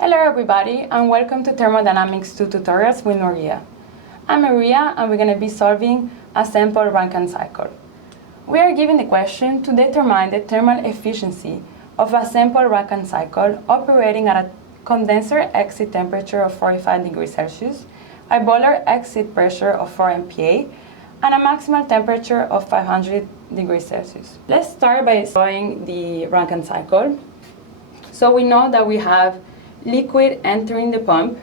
Hello everybody and welcome to Thermodynamics 2 tutorials with Maria. I'm Maria and we're going to be solving a sample Rankine cycle. We are given the question to determine the thermal efficiency of a sample Rankine cycle operating at a condenser exit temperature of 45 degrees Celsius, a boiler exit pressure of 4 MPa, and a maximal temperature of 500 degrees Celsius. Let's start by drawing the Rankine cycle. So we know that we have liquid entering the pump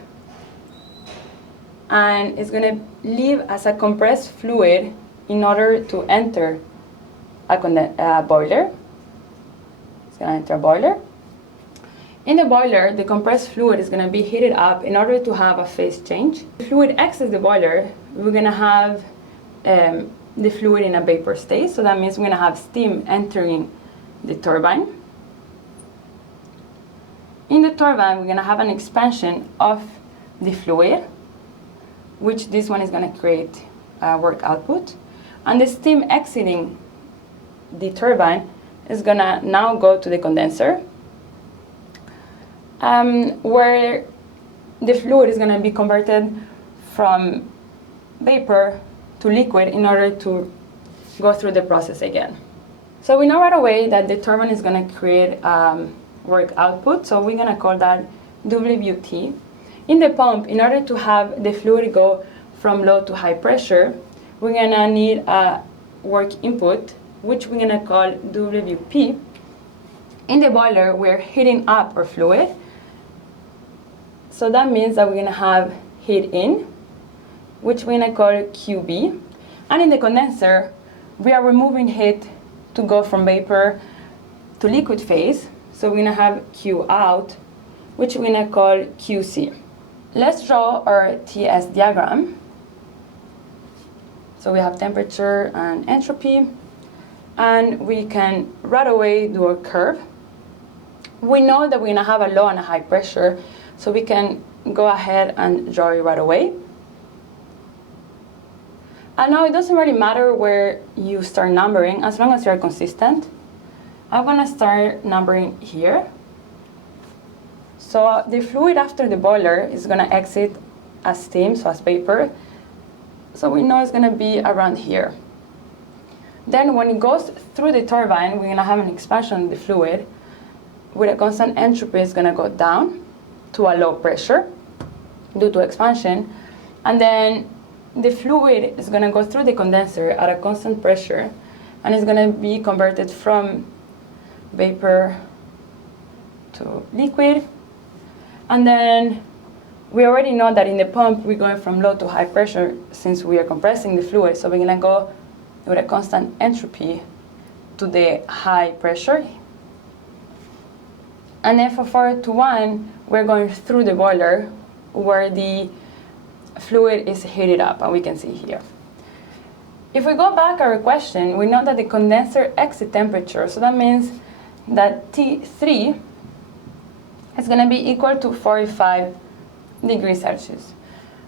and it's going to leave as a compressed fluid in order to enter a boiler. It's going to enter a boiler. In the boiler, the compressed fluid is going to be heated up in order to have a phase change. The fluid exits the boiler, we're going to have the fluid in a vapor state, so that means we're going to have steam entering the turbine. In the turbine, we're going to have an expansion of the fluid, which this one is going to create work output. And the steam exiting the turbine is going to now go to the condenser, where the fluid is going to be converted from vapor to liquid in order to go through the process again. So we know right away that the turbine is going to create work output, so we're going to call that WT. In the pump, in order to have the fluid go from low to high pressure, we're going to need a work input, which we're going to call WP. In the boiler, we're heating up our fluid, so that means that we're going to have heat in, which we're going to call QB. And in the condenser, we are removing heat to go from vapor to liquid phase, so we're going to have Q out, which we're going to call QC. Let's draw our TS diagram. So we have temperature and entropy, and we can right away do a curve. We know that we're going to have a low and a high pressure, so we can go ahead and draw it right away. And now it doesn't really matter where you start numbering as long as you're consistent. I'm going to start numbering here. So the fluid after the boiler is going to exit as steam, so as vapor. So we know it's going to be around here. Then when it goes through the turbine, we're going to have an expansion of the fluid with a constant entropy. Is going to go down to a low pressure due to expansion. And then the fluid is going to go through the condenser at a constant pressure, and it's going to be converted from vapor to liquid. And then we already know that in the pump we're going from low to high pressure since we are compressing the fluid, so we're going to go with a constant entropy to the high pressure. And then for 4 to 1, we're going through the boiler where the fluid is heated up, and we can see here. If we go back our question, we know that the condenser exit temperature, so that means that T3 is going to be equal to 45 degrees Celsius.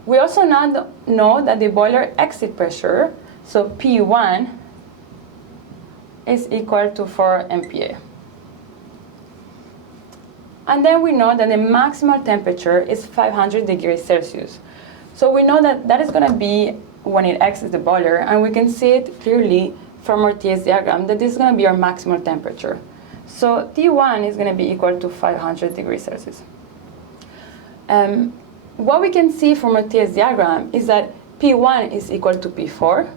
We also now know that the boiler exit pressure, so P1, is equal to 4 MPa. And then we know that the maximal temperature is 500 degrees Celsius. So we know that that is going to be when it exits the boiler, and we can see it clearly from our TS diagram that this is going to be our maximal temperature. So T1 is going to be equal to 500 degrees Celsius. What we can see from our TS diagram is that P1 is equal to P4.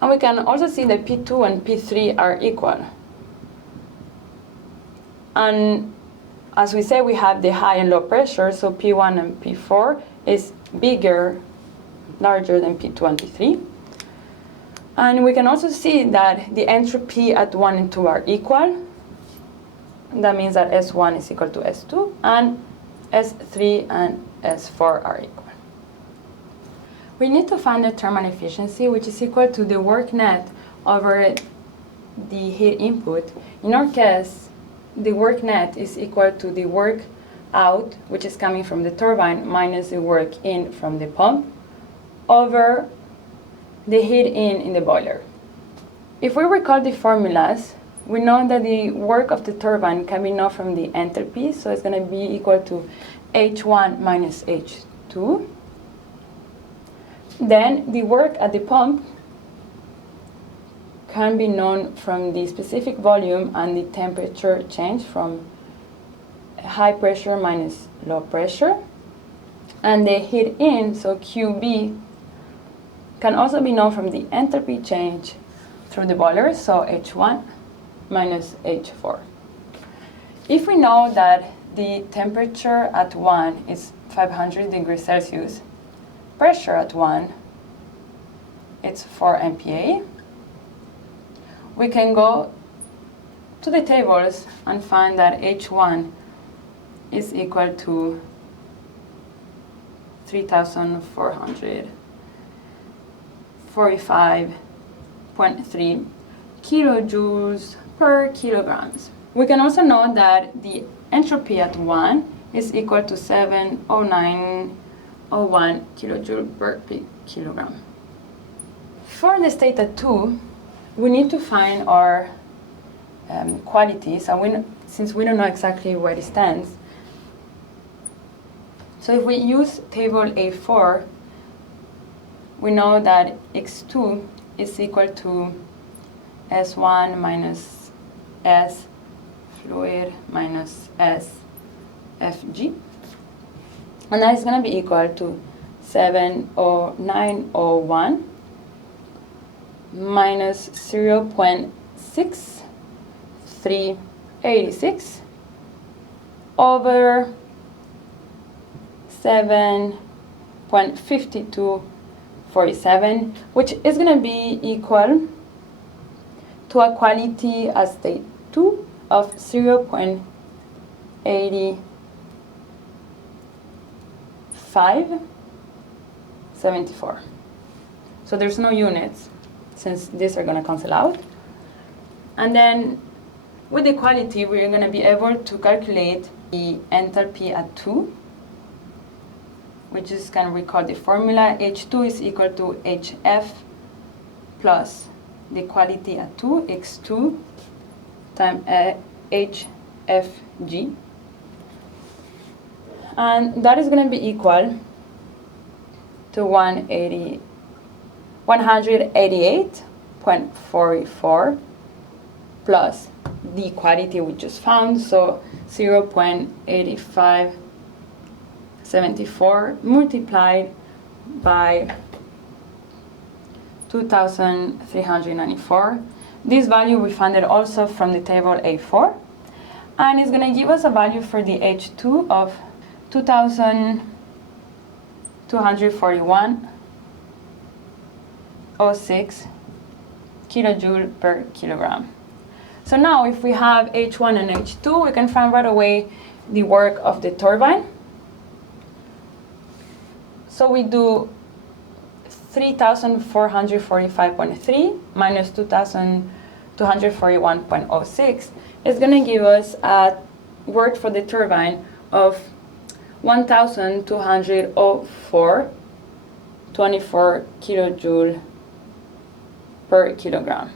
And we can also see that P2 and P3 are equal. And as we say, we have the high and low pressure, so P1 and P4 is larger than P2 and P3. And we can also see that the entropy at 1 and 2 are equal. That means that S1 is equal to S2, and S3 and S4 are equal. We need to find the thermal efficiency, which is equal to the work net over the heat input. In our case, the work net is equal to the work out, which is coming from the turbine, minus the work in from the pump, over the heat in the boiler. If we recall the formulas, we know that the work of the turbine can be known from the enthalpy, so it's going to be equal to H1 minus H2. Then the work at the pump can be known from the specific volume and the temperature change from high pressure minus low pressure. And the heat in, so QB, can also be known from the enthalpy change through the boiler, so H1 minus H4. If we know that the temperature at 1 is 500 degrees Celsius, pressure at 1 it's 4 MPa, we can go to the tables and find that H1 is equal to 3,445.3 kilojoules per kilograms. We can also know that the entropy at 1 is equal to 709.01 kilojoule per kilogram. For the state at 2, we need to find our qualities, and since we don't know exactly where it stands. So if we use table A4, we know that X2 is equal to S1 minus S fluid minus S Fg. And that is going to be equal to 70901 minus 0.6386 over 7.5247, which is going to be equal to a quality at state 2 of 0.8574. So there's no units, since these are going to cancel out. And then with the quality, we're going to be able to calculate the enthalpy at 2. We just can recall the formula. H2 is equal to HF plus the quality at 2, X2 times HFG. And that is going to be equal to 188.44 plus the quality we just found, so 0.8574 multiplied by 2,394. This value we found it also from the table A4, and it's going to give us a value for the H2 of 2,241.06 kilojoule per kilogram. So now if we have H1 and H2, we can find right away the work of the turbine. So we do 3,445.3 minus 2,241.06 is going to give us a work for the turbine of 1,204.24 kilojoule per kilogram.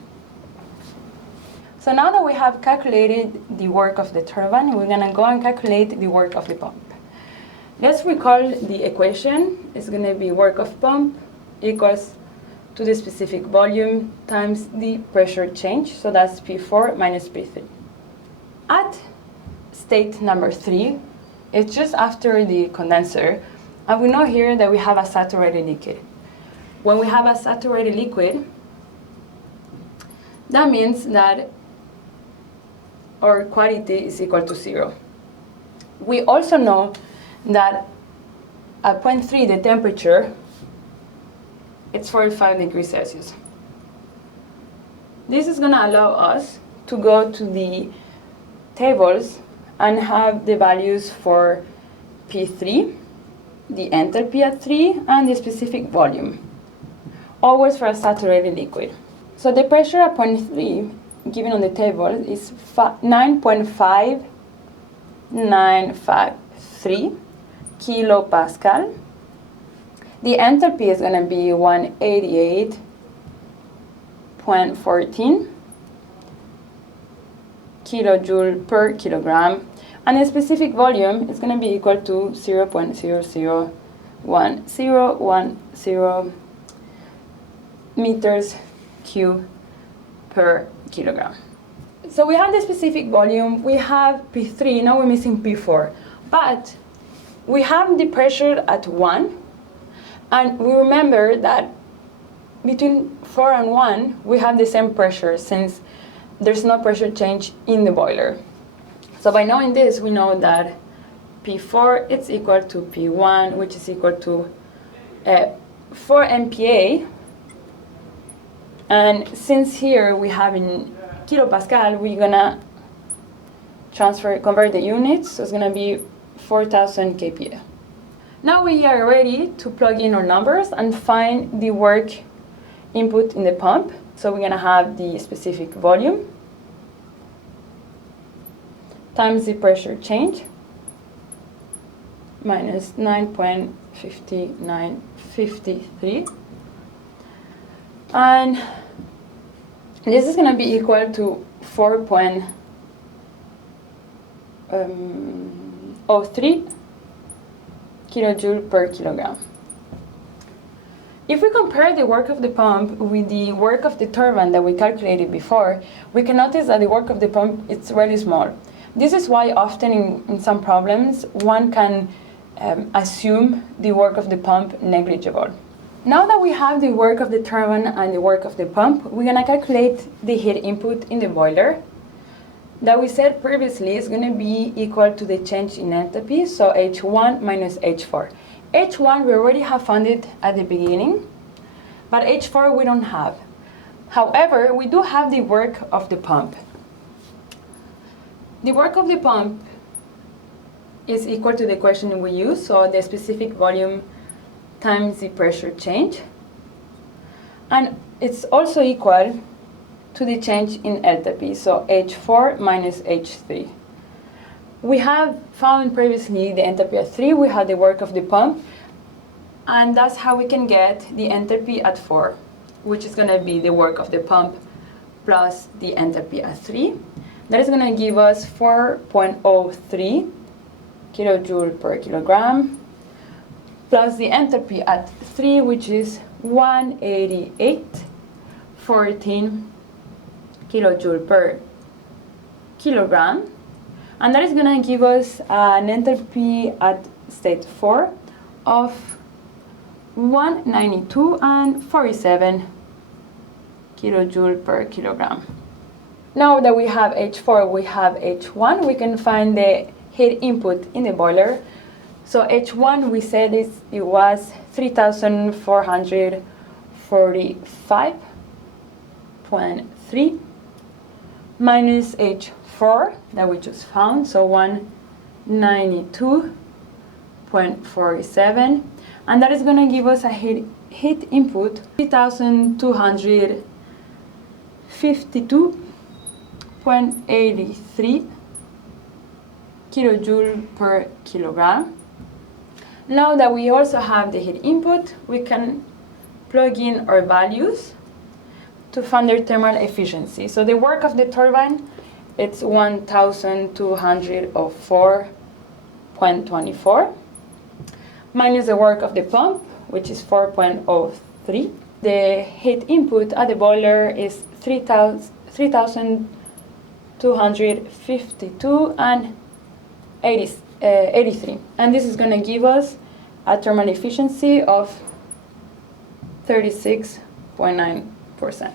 So now that we have calculated the work of the turbine, we're going to go and calculate the work of the pump. Let's recall the equation. It's going to be work of pump equals to the specific volume times the pressure change. So that's P4 minus P3. At state number 3, it's just after the condenser. And we know here that we have a saturated liquid. When we have a saturated liquid, that means that our quality is equal to 0. We also know that at point 3, the temperature, it's 45 degrees Celsius. This is going to allow us to go to the tables and have the values for P3, the enthalpy at 3, and the specific volume, always for a saturated liquid. So the pressure at point 3, given on the table, is 9.5953 kilopascal. The enthalpy is going to be 188.14 kilojoule per kilogram, and the specific volume is going to be equal to 0.0011010 meters cubed per kilogram. So we have the specific volume, we have P3, now we're missing P4, but we have the pressure at 1, and we remember that between 4 and 1 we have the same pressure since there's no pressure change in the boiler. So by knowing this, we know that P4 is equal to P1, which is equal to 4 MPa. And since here we have in kilopascal, we're gonna convert the units, so it's gonna be 4,000 kPa. Now we are ready to plug in our numbers and find the work input in the pump. So we're gonna have the specific volume times the pressure change minus 9.5953, and this is going to be equal to 4.03 kilojoule per kilogram. If we compare the work of the pump with the work of the turbine that we calculated before, we can notice that the work of the pump is really small. This is why often in some problems one can assume the work of the pump negligible. Now that we have the work of the turbine and the work of the pump, we're going to calculate the heat input in the boiler that we said previously is going to be equal to the change in enthalpy, so H1 minus H4. H1 we already have found it at the beginning, but H4 we don't have. However, we do have the work of the pump. The work of the pump is equal to the equation we use, so the specific volume times the pressure change, and it's also equal to the change in enthalpy, so H4 minus H3. We have found previously the enthalpy at 3, we had the work of the pump, and that's how we can get the enthalpy at 4, which is going to be the work of the pump plus the enthalpy at 3. That is going to give us 4.03 kilojoule per kilogram plus the enthalpy at 3, which is 188.14 kilojoule per kilogram, and that is going to give us an enthalpy at state 4 of 192.47 kilojoule per kilogram. Now that we have H4, we have H1, we can find the heat input in the boiler. So H1 we said it was 3,445.3 minus H4 that we just found, so 192.47, and that is going to give us a heat input 3,252.83 kilojoule per kilogram. Now that we also have the heat input, we can plug in our values to find their thermal efficiency. So the work of the turbine, it's 1,204.24 minus the work of the pump, which is 4.03. The heat input at the boiler is 3,252.83, and this is going to give us a thermal efficiency of 36.9%.